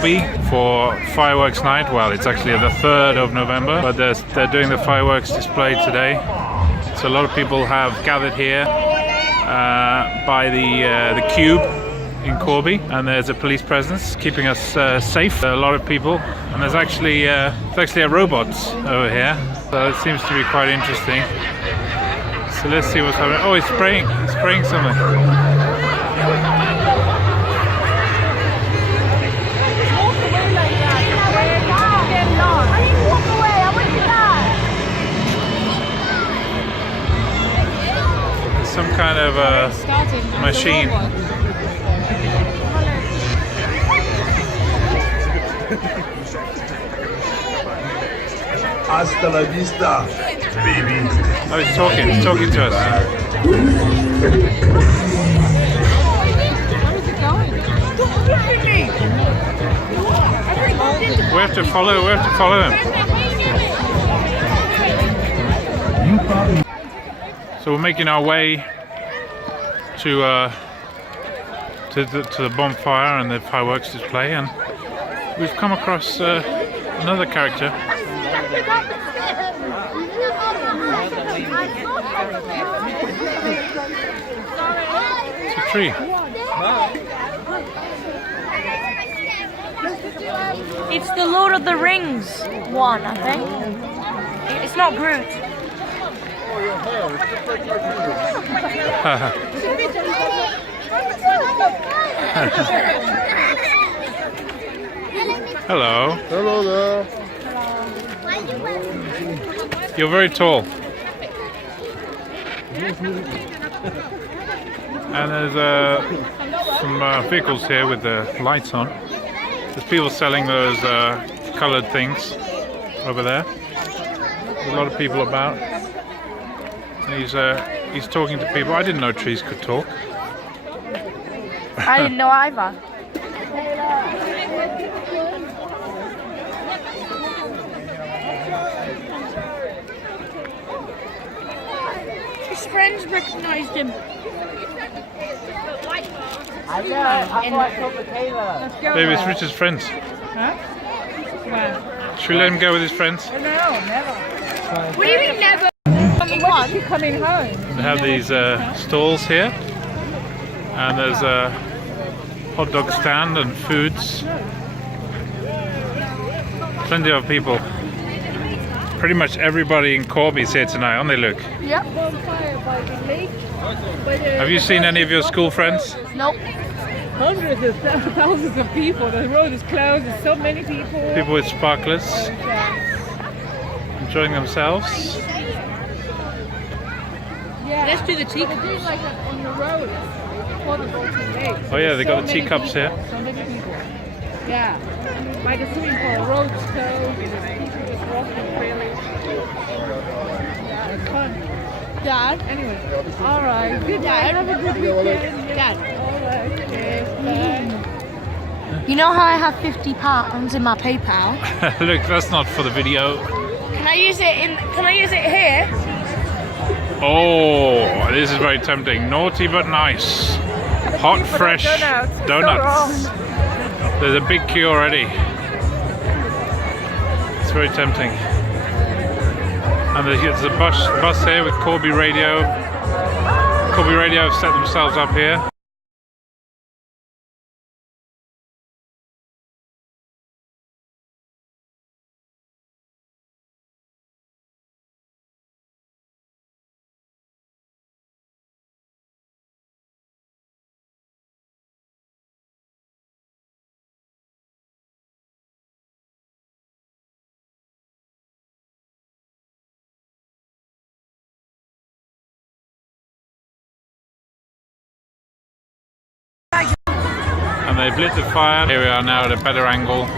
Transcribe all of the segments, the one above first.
Corby for Fireworks night. Well, it's actually the 3rd of November, but they're doing the fireworks display today. So a lot of people have gathered here by the Cube in Corby, and there's a police presence keeping us safe. A lot of people, and there's actually a robot over here, so it seems to be quite interesting. So let's see what's happening. Oh, he's spraying something. Some kind of machine. Hasta la vista, baby. Oh, he's talking to us. We have to follow him. So we're making our way to the bonfire and the fireworks display, and we've come across another character. It's a tree. It's the Lord of the Rings one, I think. It's not Groot. Hello. Hello there. You're very tall. And there's some vehicles here with the lights on. There's people selling those coloured things over there. There's a lot of people about. And he's talking to people. I didn't know trees could talk. I didn't know either. His friends recognised him. I know, I thought the Let's go. Maybe it's Richard's friends. Huh? Where? Should we let him go with his friends? No, never. What do you mean never? When is she coming home? They have these stalls here, and there's a hot dog stand and foods. Plenty of people. Pretty much everybody in Corby's here tonight, aren't they, Luke? Yep. Bonfire by the lake. Have you seen any of your school friends? Nope. Hundreds of thousands of people. The road is closed. There's so many people. People with sparklers, enjoying themselves. Yeah. Let's do the tea. They do like that on the road. For the Bolton Lake. Oh yeah, they got the teacups here. So many people. Yeah. By the swimming pool, roads closed. There's people just walking freely. Yeah, it's fun. Dad. Anyway, all right. Good night. Have a good weekend. Dad. All right. Yes, bye. You know how I have £50 in my PayPal? Look, that's not for the video. Can I use it here? Oh, this is very tempting. Naughty but nice. Hot, fresh donuts. There's a big queue already. It's very tempting. And there's a bus here with Corby Radio. Corby Radio have set themselves up here. And they've lit the fire. Here we are now at a better angle.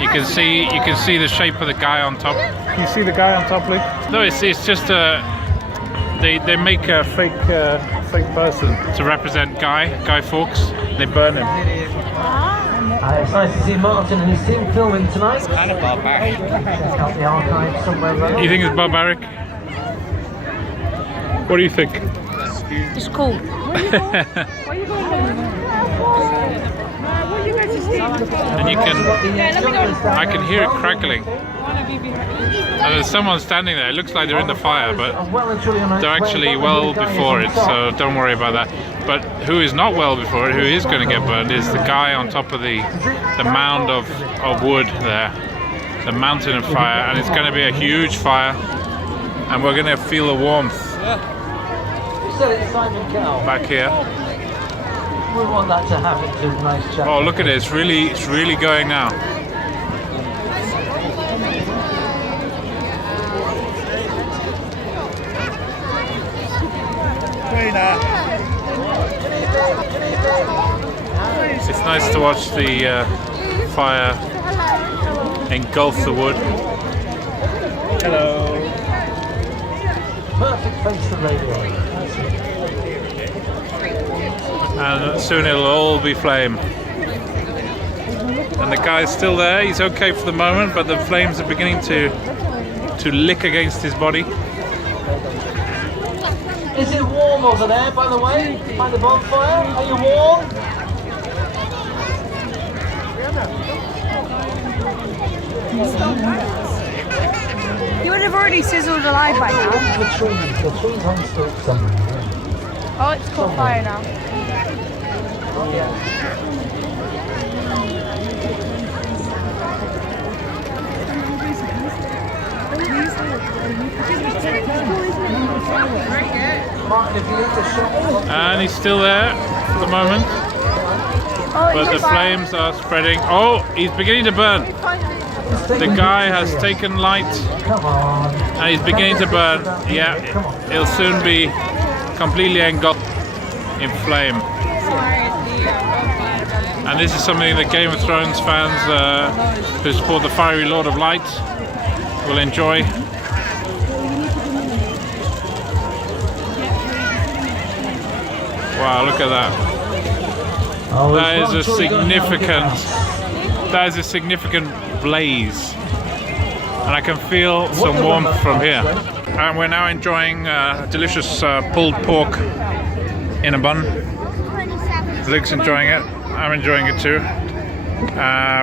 You can see the shape of the guy on top. Can you see the guy on top, Luke? No, it's just they make a fake person to represent Guy Fawkes. They burn him. It's nice to see Martin and his team filming tonight. It's kind of barbaric. Check out the archive somewhere around. You think it's barbaric? What do you think? It's cool. Where are you going? And you can, I can hear it crackling. And there's someone standing there. It looks like they're in the fire, but they're actually well before it, so don't worry about that. But who is not well before it, who is going to get burned, is the guy on top of the mound of wood there. The mountain of fire, and it's going to be a huge fire. And we're going to feel the warmth back here. We want that to happen to a nice chap. Oh, look at it! It's really going now. It's nice to watch the fire engulf the wood. Hello. Perfect face for radio. And soon it'll all be flame. And the guy's still there. He's okay for the moment, but the flames are beginning to lick against his body. Is it warm over there, by the way? By the bonfire? Are you warm? You would have already sizzled alive by now. The trees on stalks somewhere. Oh, it's caught fire now. Oh yeah. Martin, if you leave the shop. And he's still there for the moment. Oh, But the flames are spreading. Oh, he's beginning to burn. The guy has taken light Come on. and he's beginning to burn. Yeah, he'll soon be completely engulfed in flame. And this is something that Game of Thrones fans who support the fiery Lord of Light will enjoy. Wow, look at that. Oh, That is a significant blaze. And I can feel some warmth from here. And we're now enjoying delicious pulled pork in a bun. Luke's enjoying it. I'm enjoying it too.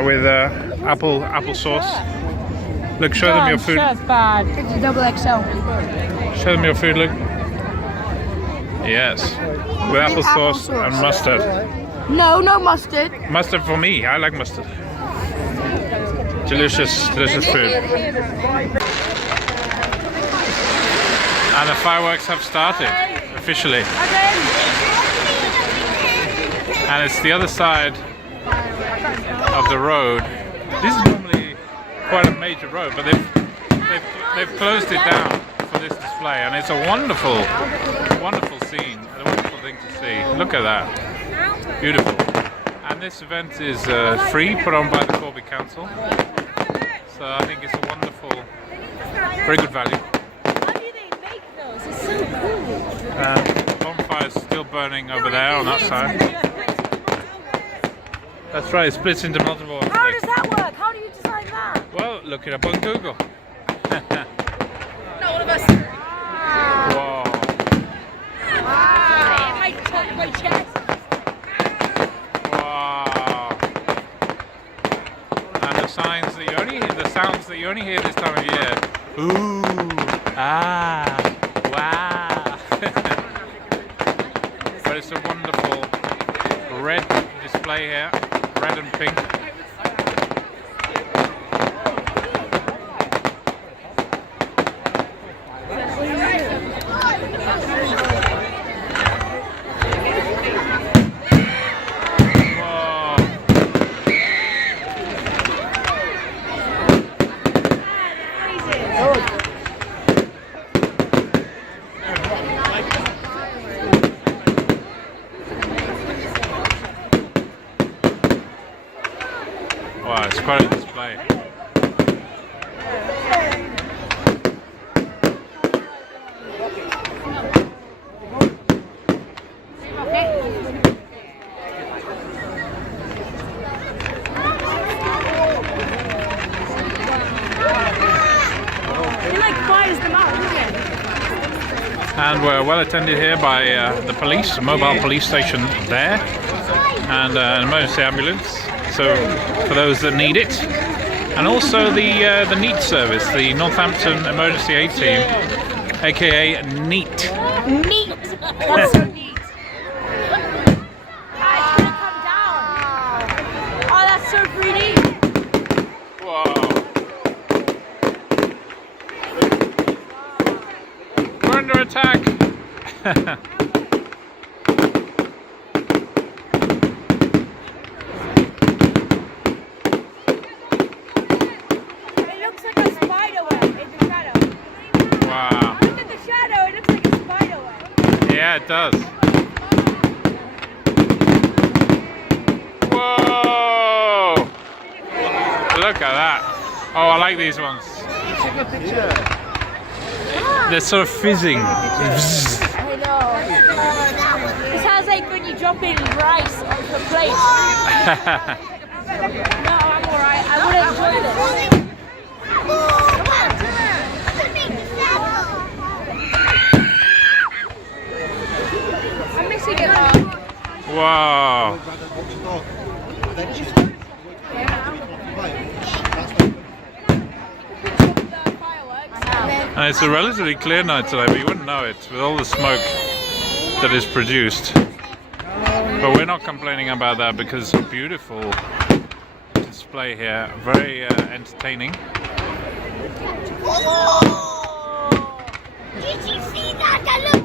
With apple sauce. Luke, show them your food. It's bad. It's a double XL. Show them your food, Luke. Yes. With apple sauce and mustard. No, no mustard. Mustard for me. I like mustard. Delicious, delicious food. And the fireworks have started officially. And it's the other side of the road. This is normally quite a major road, but they've closed it down for this display, and it's a wonderful, wonderful scene, a wonderful thing to see. Look at that, beautiful. And this event is free, put on by the Corby Council. So I think it's a wonderful, very good value. How do they make those? It's so cool. Bonfire's still burning over there on that side. That's right, it splits into multiple. How does that work? How do you design that? Well, look it up on Google. Not one of us. Wow. Wow. My chest. Wow. And the signs that you only hear, the sounds that you only hear this time of year. Ooh. Ah. Wow. But it's a wonderful red display here. Red and pink. Wow, it's quite a display. It like fires them out, doesn't it? And we're well attended here by the police, the mobile police station there. and an emergency ambulance, so for those that need it. And also the NEAT service, the Northampton Emergency Aid Team, aka NEAT. Neat. That's so neat. It's gonna come down. Oh, that's so 3D. Wow. We're under attack. It looks like a spider web in the shadow. Wow. Look at the shadow. It looks like a spider web. Yeah, it does. Whoa! Look at that. Oh, I like these ones. Take a picture. They're sort of fizzing. I know. It sounds like when you drop in rice on the plate. No, I'm alright. I would enjoy this. I'm missing it now. Wow. And it's a relatively clear night today, but you wouldn't know it with all the smoke that is produced. But we're not complaining about that because it's a beautiful display here, very entertaining. Did you see that? Look.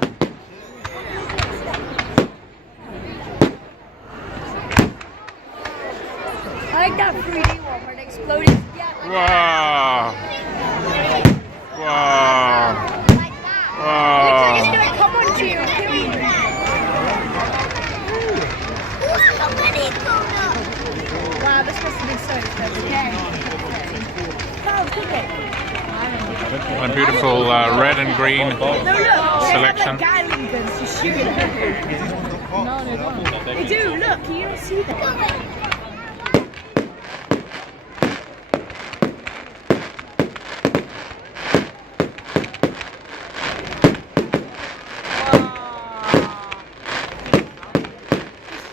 I like that 3D one where it exploded. Wow! Wow! Wow! It's gonna come on to you and kill you. Wow, this must have been so expensive. Yeah. Oh, pick it. A beautiful red and green No, look. selection. They have like Gatling guns to shoot it. No, they don't. They do. Look, can you not see that?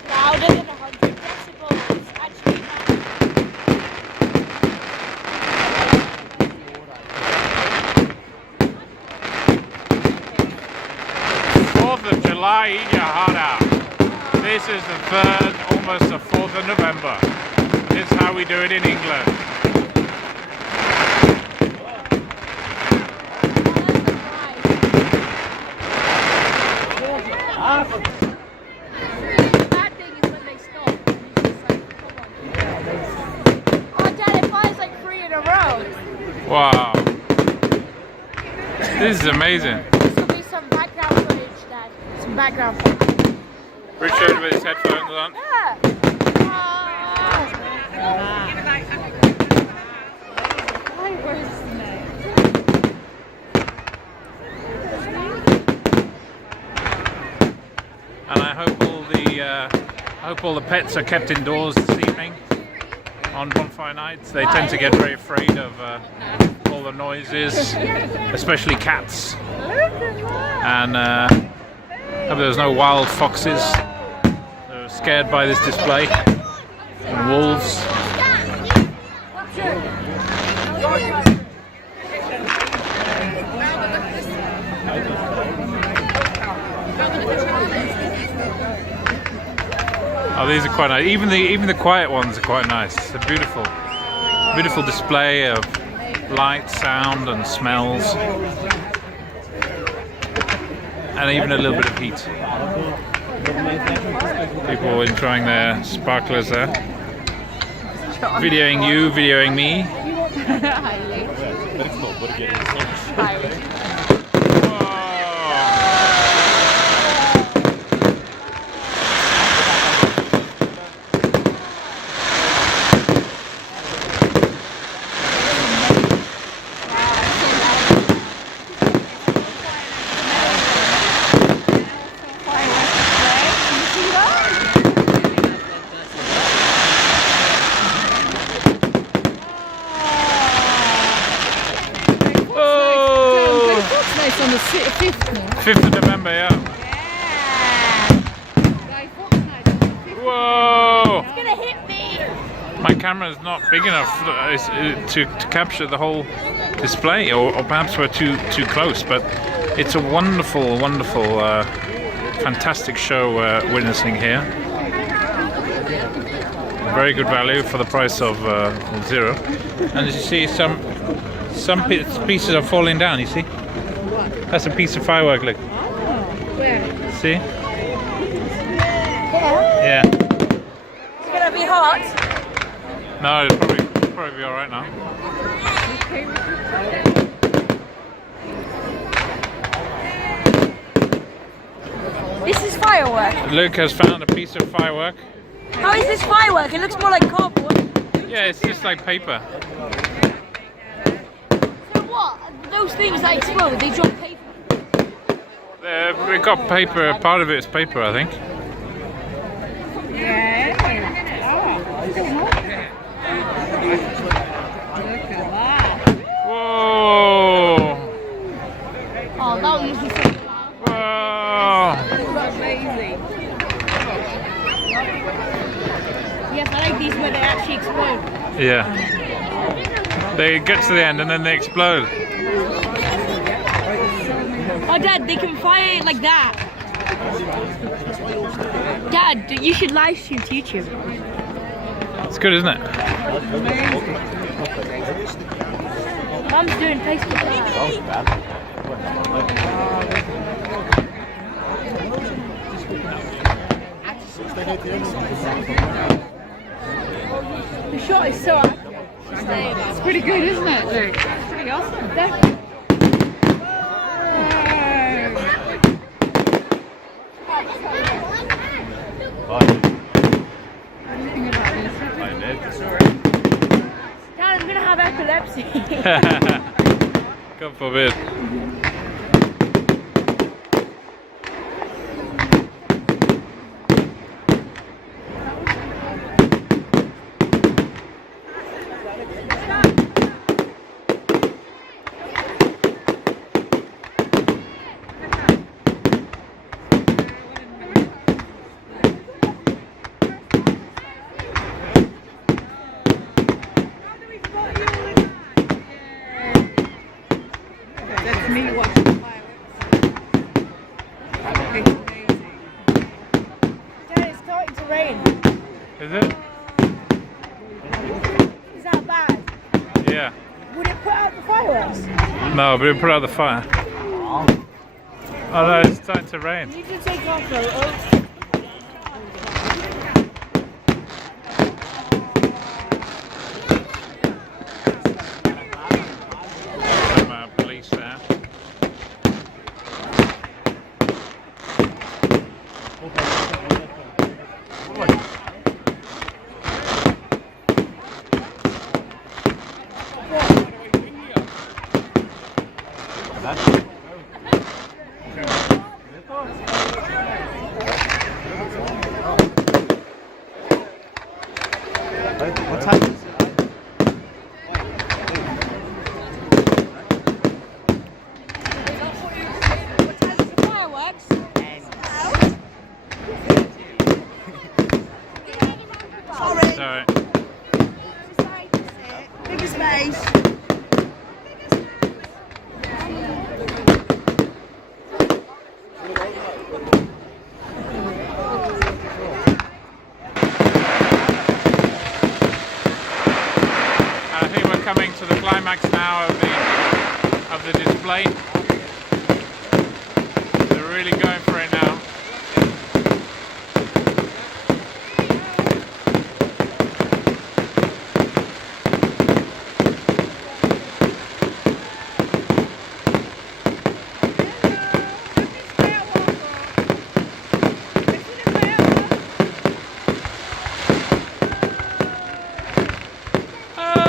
Louder than 100 decibels. Actually, Of July, eat your heart out. This is the 3rd, almost the 4th of November. This is how we do it in England. bad thing is when they stop. Oh, Dad, it fires like 3 in a row. Wow. This is amazing. This will be some background footage, Dad. Some background footage. Richard with his headphones on. Yeah. And I hope all the pets are kept indoors this evening on bonfire nights. They tend to get very afraid of all the noises, especially cats. And hope there's no wild foxes. They're scared by this display. And wolves. Oh, these are quite nice. Even the quiet ones are quite nice. It's a beautiful display of light, sound, and smells, and even a little bit of heat. People enjoying their sparklers there. Videoing you, videoing me. It's on the 5th now. 5th of November, yeah. Guy Fawkes night on the 5th. Whoa! camera is not big enough to capture the whole display, or perhaps we're too close. But it's a wonderful, fantastic show we're witnessing here. Very good value for the price of 0. And as you see, some pieces are falling down. You see, that's a piece of firework. Look. See? Yeah. It's gonna be hot. No, it'll probably be all right now. This is firework. Luke has found a piece of firework. How is this firework? It looks more like cardboard. Yeah, it's just like paper. So what? Those things that explode, they drop paper. We got paper. Part of it is paper, I think. Yeah. Look at that. Whoa! Oh, that one must be so loud. Whoa! Amazing. Yes, I like these where they actually explode. Yeah. They get to the end and then they explode. Oh, Dad, they can fire it like that. Dad, you should live stream to YouTube. It's good, isn't it? Mom's doing Facebook Live. The shot is so accurate. It's pretty good, isn't it, Luke? It's pretty awesome. Dad, I'm gonna have epilepsy. God forbid. That's me watching fireworks. Dad, it's starting to rain. Is it? Is that bad? Yeah. Would it put out the fireworks? No, but we put out the fire. Oh no, it's starting to rain. You need to take off photos. Some police there. What time is it? What time is the fireworks? Sorry. Bigger space. I think we're coming to the climax now of the display. They're really going for it now. Oh!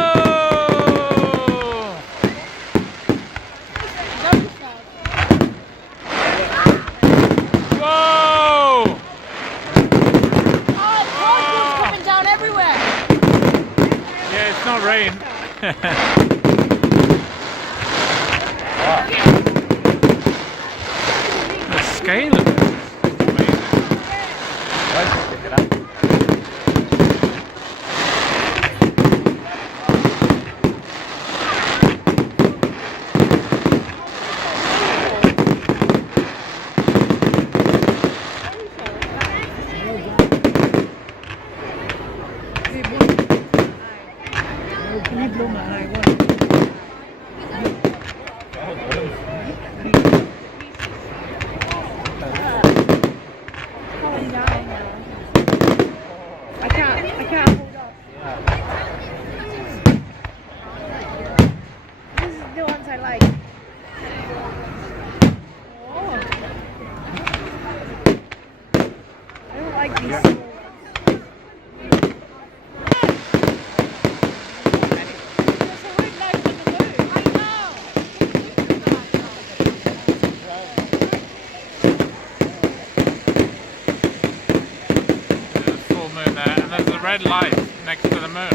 red light next to the moon.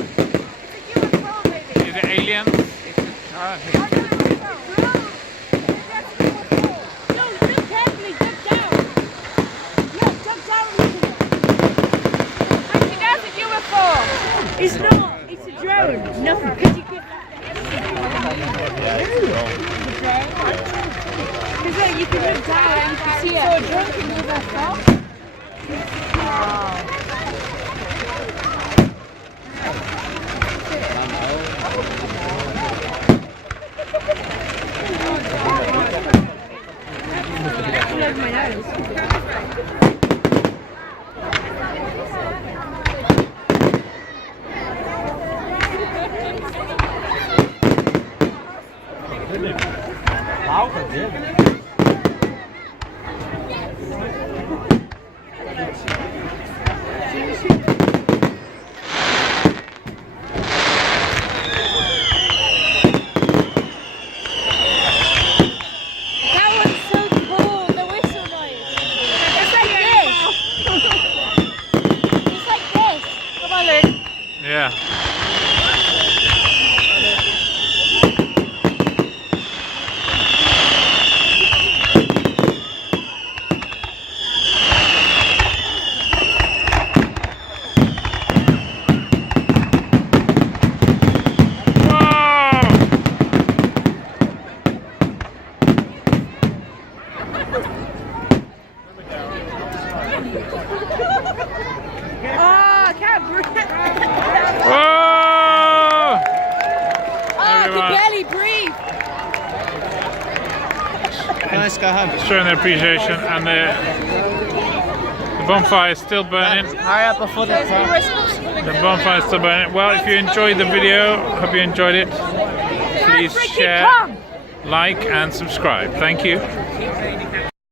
Is it aliens? It's not. It's a drone. Nothing. Because you could. Because look, you can look down and you can see it. So a drone can do that stuff. Yeah. Oh, I can't breathe. Whoa! I can barely breathe. Nice, go home. Showing their appreciation, and the bonfire is still burning. Hurry up before the time. The bonfire is still burning. Well, if you enjoyed the video, hope you enjoyed it. Please share, like, and subscribe. Thank you.